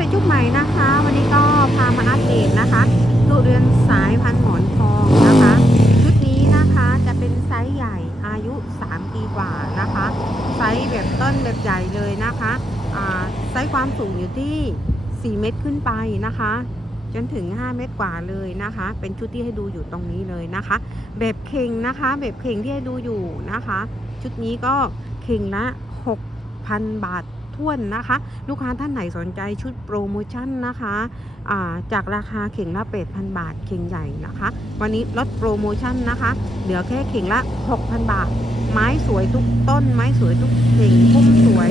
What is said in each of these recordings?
สวยยุคใหม่นะคะ วันนี้ก็พามาอัปเดตนะคะทุเรียนสายพันธุ์หมอนทองนะคะชุดนี้นะคะจะเป็นไซส์ใหญ่อายุ 3 ปีกว่านะคะ ไซส์แบบต้นแบบใหญ่เลยนะคะไซส์ความสูงอยู่ที่ 4 เมตรขึ้นไปนะคะจนถึง 5 เมตรกว่าเลยนะคะ เป็นชุดที่ให้ดูอยู่ตรงนี้เลยนะคะ แบบเข่งนะคะ แบบเข่งที่ให้ดูอยู่นะคะ ชุดนี้ก็เข่งละ6,000 บาท้วนนะคะ ลูกค้าท่านไหนสนใจชุดโปรโมชั่นนะคะาจากราคาเข่งละ8,000 บาท เข่งใหญ่นะคะ วันนี้ลดโปรโมชั่นนะคะ เหลือแค่เข่งละ 6,000 บาท ไม้สวยทุกต้น ไม้สวยทุกเข่งพุ่มสวย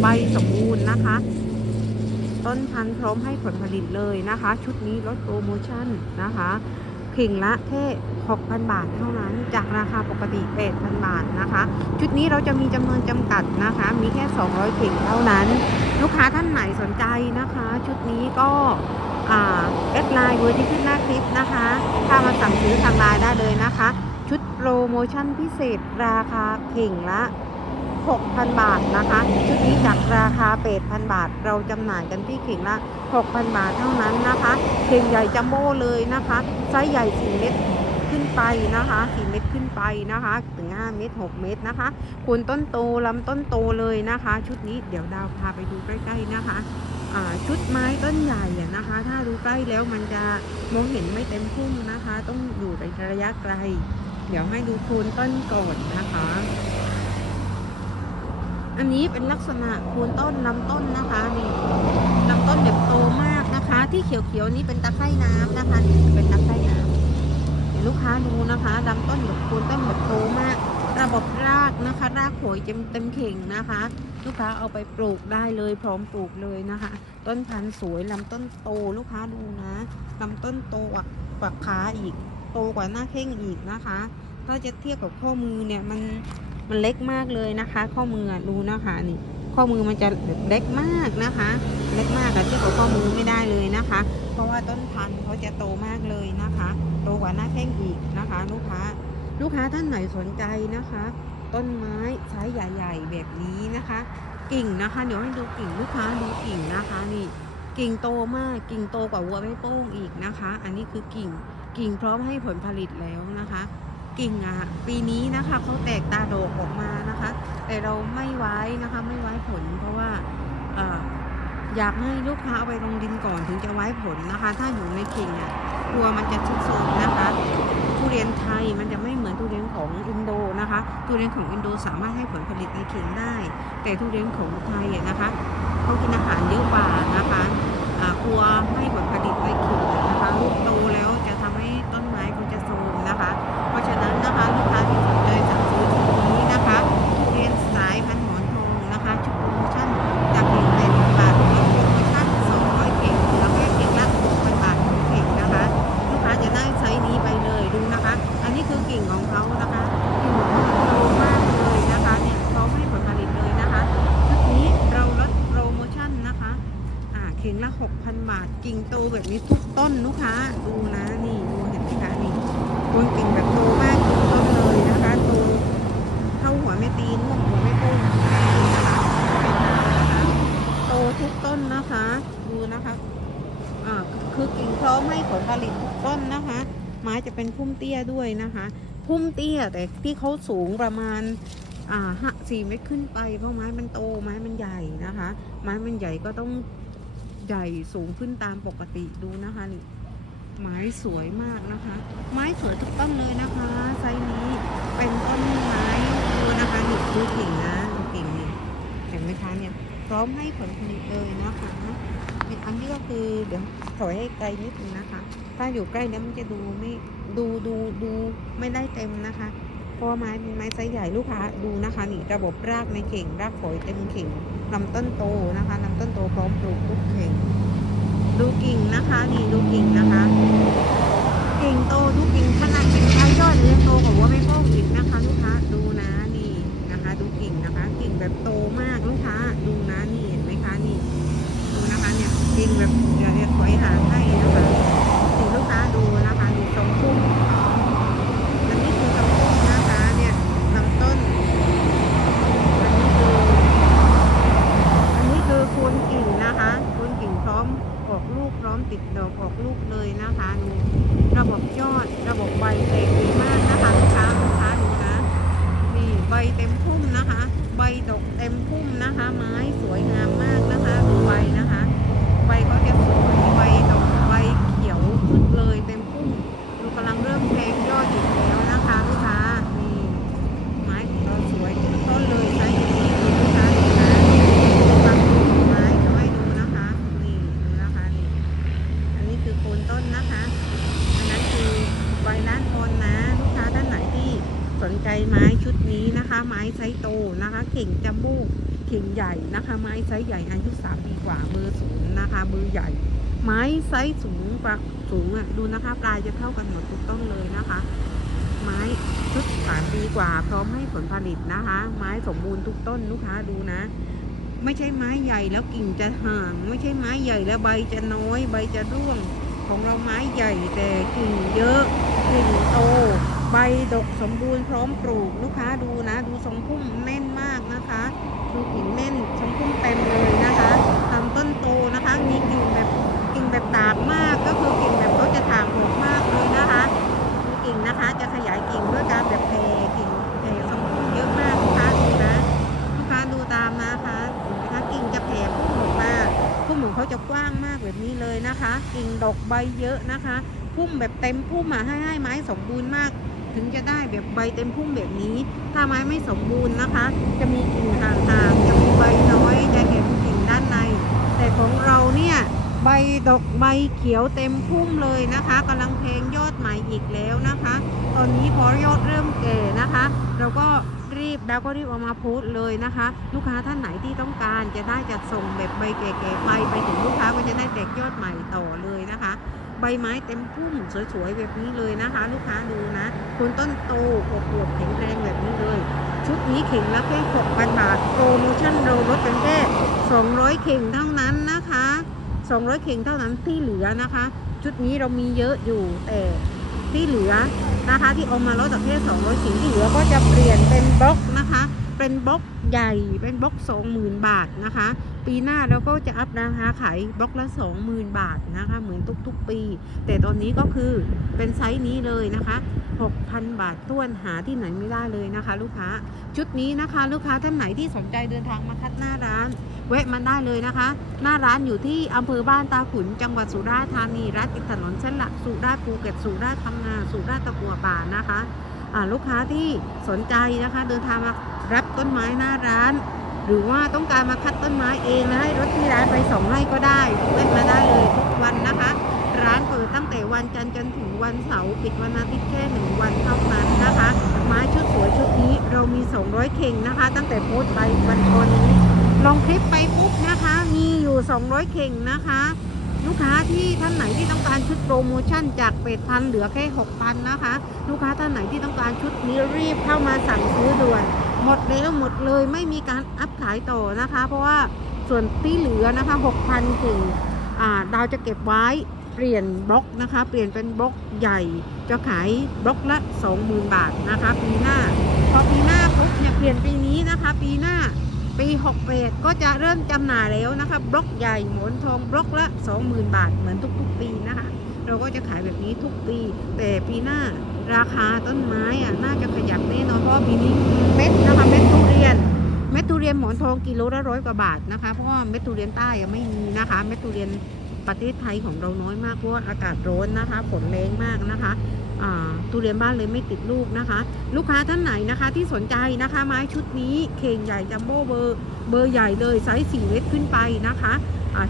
ใบสมบูรณ์นะคะ ต้นพันธุ์พร้อมให้ผลผลิตเลยนะคะ ชุดนี้ลดโปรโมชั่นนะคะ ข่งละแค่6,000 บาทเท่านั้น จากราคาปกติ 8,000 บาทนะคะ ชุดนี้เราจะมีจำนวนจำกัดนะคะ มีแค่ 200ข่งเท่านั้น ลูกค้าท่านไหนสนใจนะคะ ชุดนี้ก็แอดไลน์เบอร์ที่ขึ้นหน้าคลิปนะคะ ถ้ามาสั่งซื้อทางไลน์ได้เลยนะคะ ชุดโปรโมชั่นพิเศษราคาเข่งละ 6,000 บาทนะคะ ชุดนี้จากราคา8,000บาท เราจำหน่ายกันที่เข่งละ 6,000 บาทเท่านั้นนะคะเข่งใหญ่จัมโบ้เลยนะคะไซส์ใหญ่ 4 เมตรขึ้นไปนะคะ4เมตรขึ้นไปนะคะ ถึง 5 เมตร6เมตรนะคะควรต้นโตลำต้นโตเลยนะคะ ชุดนี้เดี๋ยวดาวพาไปดูใกล้ๆนะคะชุดไม้ต้นใหญ่นะคะ ถ้าดูใกล้แล้วมันจะมองเห็นไม่เต็มพุ่มนะคะ ต้องอยู่ในระยะไกล เดี๋ยวให้ดูโคนต้นก่อนนะคะ อันนี้เป็นลักษณะโคนต้นลำต้นนะคะนี่ลำต้นแบบโตมากนะคะ ที่เขียวๆนี้เป็นตะไคร่น้ำนะคะนี่เป็นตะไคร่น้ำเดี๋ยวลูกค้าดูนะคะลำต้นแบบโคนต้นแบบโตมาก ระบบรากนะคะ รากโขยเต็มเต็มเข่งนะคะ ลูกค้าเอาไปปลูกได้เลย พร้อมปลูกเลยนะคะ ต้นพันธุ์สวยลำต้นโตลูกค้าดูนะลำต้นโตกว่ากว่าขาอีก โตกว่าหน้าเข่งอีกนะคะ ถ้าจะเทียบกับข้อมือเนี่ยมัน มันเล็กมากเลยนะคะ ข้อมือดูนะคะนี่ข้อมือมันจะเล็กมากนะคะ เล็กมากอะทียบกับข้อมือไม่ได้เลยนะคะ เพราะว่าต้นพันธุ์เขาจะโตมากเลยนะคะ โตกว่าหน้าแข้งอีกนะคะ ลูกค้า ลูกค้าท่านไหนสนใจนะคะ ต้นไม้ไซส์ใหญ่ ๆ แบบนี้นะคะ กิ่งนะคะ เดี๋ยวให้ดูกิ่งลูกค้าดูกิ่งนะคะนี่กิ่งโตมากกิ่งโตกว่าวัวไม่โป้งอีกนะคะ อันนี้คือกิ่งกิ่งพร้อมให้ผลผลิตแล้วนะคะ กิ่งอะปีนี้นะคะเขาแตกตาโดกออกมานะคะ แต่เราไม่ไว้นะคะไม่ไว้ผล เพราะว่าออยากให้ลูกค้าเอาไปลงดินก่อนถึงจะไว้ผลนะคะ ถ้าอยู่ในเข่งอะกลัวมันจะชุดโทรมนะคะทุเรียนไทยมันจะไม่เหมือนทุเรียนของอินโดนะคะทุเรียนของอินโดสามารถให้ผลผลิตในเข่งได้ แต่ทุเรียนของไทยนะคะเขากินอาหารเยอะกว่านะคะกลัวให้ผลผลิตในเข่งนะคะลูกโต ละ6,000บาทกิ่งโตแบบนี้ทุกต้นลูกค้าดูนะนี่ดูเห็นไหมคะนี่ต้นกิ่งแบบโตมากทุกต้นเลยนะคะโตเท่าหัวแม่ตีนหัวหัวแม่ปุ้นนะคะโตทุกต้นนะคะ ดูนะคะอ่าคือกิ่งพร้อมให้ผลผลิตทุกต้นนะคะ ไม้จะเป็นพุ่มเตี้ยด้วยนะคะ พุ่มเตี้ยแต่ที่เขาสูงประมาณอ่าห้าสี่เมตรขึ้นไปเพราะไม้มันโตไม้มันใหญ่นะคะ ไม้มันใหญ่ก็ต้อง ใหญ่สูงขึ้นตามปกติดูนะคะนี่ไม้สวยมากนะคะ ไม้สวยทุกต้นเลยนะคะไซส์นี้เป็นต้นไม้ดูนะคะนี่ดูกิ่งนะดูกิ่งนี่เห็นไหมคะเนี่ยพร้อมให้ผลผลิตเลยนะคะอันนี้ก็คือเดี๋ยวถอยให้ไกลนิดนึงนะคะ ถ้าอยู่ใกล้แล้วมันจะดูไม่ดูดูดูไม่ได้เต็มนะคะ ราะว่าไม้เป็นไม้ไซส์ใหญ่ลูกค้าดูนะคะนี่ระบบรากในเข่ง รากฝอยเต็มเข่งลำต้นโตนะคะลำต้นโตพร้อมปลูกทุกเข่ง ดูกิ่งนะคะนี่ดูกิ่งนะคะกิ่งโตทุกกิ่งขนาดกิ่งใช้ยอดเลยยังโตกว่าว่าไม่โป้งอีกนะคะ ลูกค้าดูนะนี่นะคะ ดูกิ่งนะคะ กิ่งแบบโตมากลูกค้า นะคะอันนั้นคือใบร้านออนนะลูกค้าด้านไหนที่สนใจไม้ชุดนี้นะคะ ไม้ไซส์โตนะคะ เข่งจัมโบ้เข่งใหญ่นะคะ ไม้ไซส์ใหญ่อายุสามปีกว่ามือสูงนะคะมือใหญ่ ไม้ไซส์สูงปะสูงอะดูนะคะ ปลายจะเท่ากันหมดทุกต้นเลยนะคะ ไม้ชุดสามปีกว่า พร้อมให้ผลผลิตนะคะ ไม้สมบูรณ์ทุกต้นลูกค้าดูนะไม่ใช่ไม้ใหญ่แล้วกิ่งจะห่าง ไม่ใช่ไม้ใหญ่แล้วใบจะน้อย ใบจะร่วง ของเราไม้ใหญ่แต่กิ่งเยอะกิ่งโตใบดกสมบูรณ์พร้อมปลูกลูกค้าดูนะ ดูทรงพุ่มแน่นมากนะคะ ดูกิ่งแน่นทรงพุ่มเต็มเลยนะคะลำต้นโตนะคะ มีกิ่งแบบกิ่งแบบตากมากก็ ดอกใบเยอะนะคะ พุ่มแบบเต็มพุ่มอะให้ให้ไม้สมบูรณ์มาก ถึงจะได้แบบใบเต็มพุ่มแบบนี้ ถ้าไม้ไม่สมบูรณ์นะคะ จะมีกิ่งห่างๆจะมีใบน้อยจะเห็นกิ่งด้านใน แต่ของเราเนี่ยใบดอกใบเขียวเต็มพุ่มเลยนะคะกำลังเพลงยอดใหม่อีกแล้วนะคะ ตอนนี้พอยอดเริ่มแก่นะคะ เราก็ รีบแล้วก็รีบเอามาโพสต์เลยนะคะ ลูกค้าท่านไหนที่ต้องการจะได้จัดส่งแบบใบแก่ๆไปไปถึงลูกค้าก็จะได้แตกยอดใหม่ต่อเลยนะคะ ใบไม้เต็มพุ่มสวยๆแบบนี้เลยนะคะ ลูกค้าดูนะคุณต้นโตอวบๆแข็งแรงแบบนี้เลย ชุดนี้เข่งละแค่6,000บาทโปรโมชั่นเราลดกันแค่200เข่งเท่านั้นนะคะ200เข่งเท่านั้นที่เหลือนะคะ ชุดนี้เรามีเยอะอยู่แต่ที่เหลือ นะคะ ที่เอามาลดจากแค่200เข่งที่เหลือก็จะเปลี่ยนเป็นบล็อกนะคะ เป็นบล็อกใหญ่เป็นบล็อก20,000บาทนะคะ ปีหน้าเราก็จะอัพราคาขายบล็อกละ20,000บาทนะคะ เหมือนทุกๆปี แต่ตอนนี้ก็คือเป็นไซส์นี้เลยนะคะ6,000 บาทต้วนหาที่ไหนไม่ได้เลยนะคะ ลูกค้า ชุดนี้นะคะ ลูกค้าท่านไหนที่สนใจเดินทางมาคัดหน้าร้าน แวะมาได้เลยนะคะ หน้าร้านอยู่ที่อำเภอบ้านตาขุน จังหวัดสุราษฎร์ธานีรัฐติถนนเส้นหลักสุราษฎร์ภูเก็ตสุราษฎร์พังงาสุราษฎร์ตะกัวป่านะคะลูกค้าที่สนใจนะคะ เดินทางมารับต้นไม้หน้าร้าน หรือว่าต้องการมาคัดต้นไม้เองแล้วให้รถที่ร้านไปส่งให้ก็ได้แวะมาได้เลยทุกวันนะคะ ร้านเปิดตั้งแต่วันจันทร์จนถึงวันเสาร์ปิดวันอาทิตย์แค่หนึ่งวันเท่านั้นนะคะ ไม้ชุดสวยชุดนี้เรามี 200 เข่งนะคะ ตั้งแต่โพสต์ไปวันก่อนนี้ ลงคลิปไปปุ๊บนะคะ มีอยู่ 200 เข่งนะคะ ลูกค้าที่ท่านไหนที่ต้องการชุดโปรโมชั่นจากเป็ดพันเหลือแค่6,000นะคะ ลูกค้าท่านไหนที่ต้องการชุดนี้รีบเข้ามาสั่งซื้อด่วน หมดแล้วหมดเลยไม่มีการอัพขายต่อนะคะ เพราะว่าส่วนที่เหลือนะคะ6,000ถึงอ่าดาวจะเก็บไว้เปลี่ยนบล็อกนะคะ เปลี่ยนเป็นบล็อกใหญ่ จะขายบล็อกละ 20,000 บาทนะคะ ปีหน้า พอปีหน้าปุ๊บเนี่ยเปลี่ยนปีนี้นะคะ ปีหน้า ปี 68 ก็จะเริ่มจำหน่ายแล้วนะคะบล็อกใหญ่หมอนทองบล็อกละ 20,000 บาทเหมือนทุกๆปีนะคะ เราก็จะขายแบบนี้ทุกปี แต่ปีหน้าราคาต้นไม้อะน่าจะขยับแน่นอนเพราะปีนี้เม็ดนะคะเม็ดทุเรียนเม็ดทุเรียนหมอนทองกิโลละร้อยกว่าบาทนะคะเพราะว่าเม็ดทุเรียนใต้ไม่มีนะคะเม็ดทุเรียน ประเทศไทยของเราน้อยมากเพราะว่าอากาศร้อนนะคะฝนแรงมากนะคะทุเรียนบ้านเลยไม่ติดลูกนะคะ ลูกค้าท่านไหนนะคะที่สนใจนะคะ ไม้ชุดนี้เข่งใหญ่จัมโบ้เบอร์เบอร์ใหญ่เลยไซส์4เมตรขึ้นไปนะคะ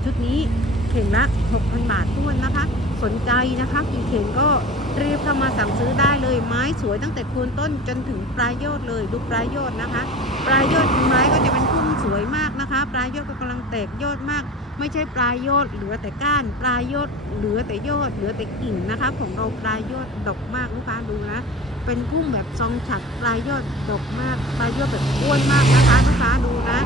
ชุดนี้เข่งละ 6,000 บาทท้วนนะคะ สนใจนะคะกี่เข่งก็ รีบเข้ามาสั่งซื้อได้เลยไม้สวยตั้งแต่โคนต้นจนถึงปลายยอดเลยดูปลายยอดนะคะ ปลายยอดไม้ก็จะเป็นพุ่มสวยมากนะคะ ปลายยอดก็กำลังแตกยอดมาก ไม่ใช่ปลายยอดเหลือแต่ก้าน ปลายยอดเหลือแต่ยอดเหลือแต่กิ่งนะคะ ของเราปลายยอดดกมากลูกค้าดูนะ เป็นพุ่มแบบซองฉัดปลายยอดดกมากปลายยอดแบบอ้วนมากนะคะลูกค้าดูนะ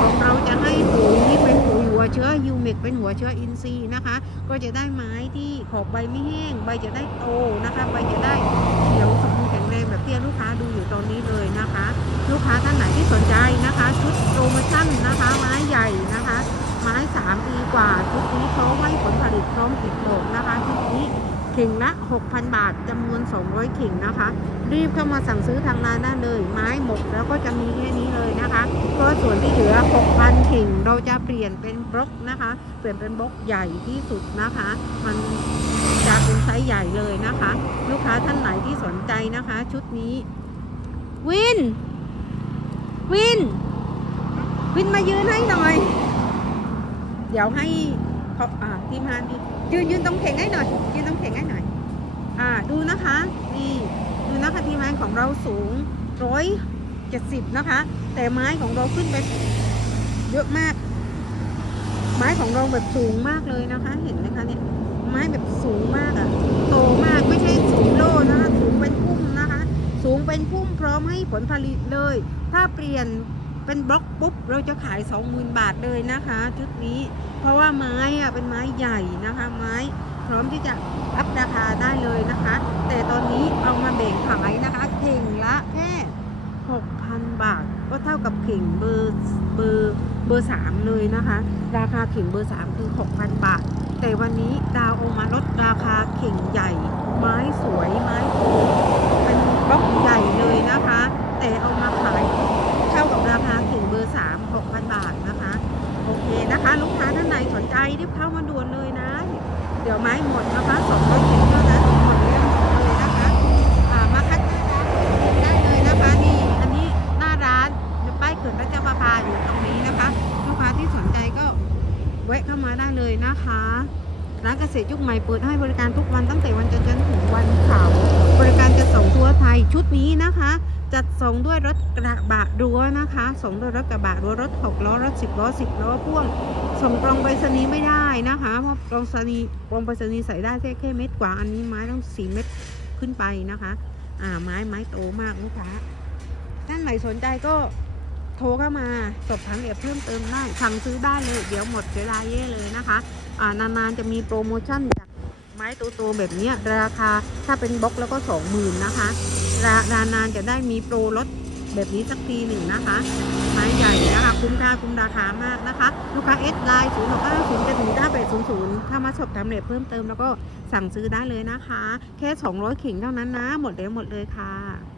ของเราจะให้ปุ๋ยนี่เป็นปุ๋ยหัวเชื้อยูเมกเป็นหัวเชื้ออินทรีย์นะคะ ก็จะได้ไม้ที่ขอบใบไม่แห้ง ใบจะได้โตนะคะ ใบจะได้เขียวสมบูรณ์แข็งแรงแบบที่ลูกค้าดูอยู่ตอนนี้เลยนะคะ ลูกค้าท่านไหนที่สนใจนะคะ ชุดโปรโมชั่นนะคะ ไม้ใหญ่นะคะ ไม้สามปีกว่าชุดนี้พร้อมให้ผลผลิตพร้อมติดดอก เข่งละ 6,000 บาทจำนวน 200 เข่งนะคะ รีบเข้ามาสั่งซื้อทางร้านได้เลย ไม้หมดแล้วก็จะมีแค่นี้เลยนะคะก็ส่วนที่เหลือ 6,000 เข่งเราจะเปลี่ยนเป็นบล็อกนะคะ เปลี่ยนเป็นบล็อกใหญ่ที่สุดนะคะ มันจะเป็นไซส์ใหญ่เลยนะคะ ลูกค้าท่านไหนที่สนใจนะคะ ชุดนี้ วิน วิน วินมายืนให้หน่อย เดี๋ยวให้เขาอ่าทีมงานดี ยืนยืนตรงเข่งให้หน่อย ยืนตรงเข่งให้หน่อย อ่า ดูนะคะ นี่ ดูนะคะทีมงานของเราสูงร้อยเจ็ดสิบนะคะ แต่ไม้ของเราขึ้นไปเยอะมาก ไม้ของเราแบบสูงมากเลยนะคะ เห็นไหมคะเนี่ย ไม้แบบสูงมากอะโตมาก ไม่ใช่สูงโลนะคะ สูงเป็นพุ่มนะคะ สูงเป็นพุ่มพร้อมให้ผลผลิตเลย ถ้าเปลี่ยนเป็นบล็อกปุ๊บ เราจะขาย20,000บาทเลยนะคะ ชุดนี้ เพราะว่าไม้อะเป็นไม้ใหญ่นะคะ ไม้พร้อมที่จะอัพราคาได้เลยนะคะ แต่ตอนนี้เอามาแบ่งขายนะคะ เข่งละแค่6,000 บาท ก็เท่ากับเข่งเบอร์เบอร์เบอร์3เลยนะคะ ราคาเข่งเบอร์3คือ 6,000 บาท แต่วันนี้ดาวเอมาลดราคาเข่งใหญ่ ไม้สวยไม้โตเป็นบล็อกใหญ่เลยนะคะ แต่เอามา รีบเข้ามาด่วนเลยนะ เดี๋ยวไม้หมดนะคะ200เข่งเท่านั้นหมดแล้วหมดเลยนะคะอ่ามาคัดได้เลยนะคะนี่อันนี้หน้าร้านป้ายเขื่อนพระเจ้าประภาอยู่ตรงนี้นะคะลูกค้าที่สนใจก็แวะเข้ามาได้เลยนะคะร้านเกษตรยุคใหม่เปิดให้บริการทุกวันตั้งแต่วันจันทร์ถึงวันเสาร์ ชุดนี้นะคะ จัดส่งด้วยรถกระบะรั้วนะคะส่งด้วยรถกระบะรั้วรถหกล้อรถสิบล้อสิบล้อพ่วง ส่งกลองไปรษณีย์ไม่ได้นะคะเพราะกลองไปรษณีย์กลองไปรษณีย์ใส่ได้แค่แค่เม็ดกว่าอันนี้ไม้ต้องสี่เม็ดขึ้นไปนะคะ อ่าไม้ไม้โตมากลูกค้าท่านไหนสนใจก็โทรเข้ามาสอบถามเอียดเพิ่มเติมได้สั่งซื้อได้เลยเดี๋ยวหมดเวลาเย่เลยนะคะอ่านานๆจะมีโปรโมชั่นจากไม้โตๆแบบนี้ราคาถ้าเป็นบล็อกแล้วก็สองหมื่นนะคะ นานานๆจะได้มีโปรลดแบบนี้สักทีหนึ่งนะคะไม้ใหญ่นะคะ คุ้มค่าคุ้มราคามากนะคะ ลูกค้าเอสไลน์ศูนย์หกห้าศูนย์จะถึงเก้าแปดศูนย์ศูนย์ถ้ามาสอบถามรายละเอียเพิ่มเติมแล้วก็สั่งซื้อได้เลยนะคะ แค่สองร้อยเข่งเท่านั้นนะ หมดเลยหมดเลยค่ะ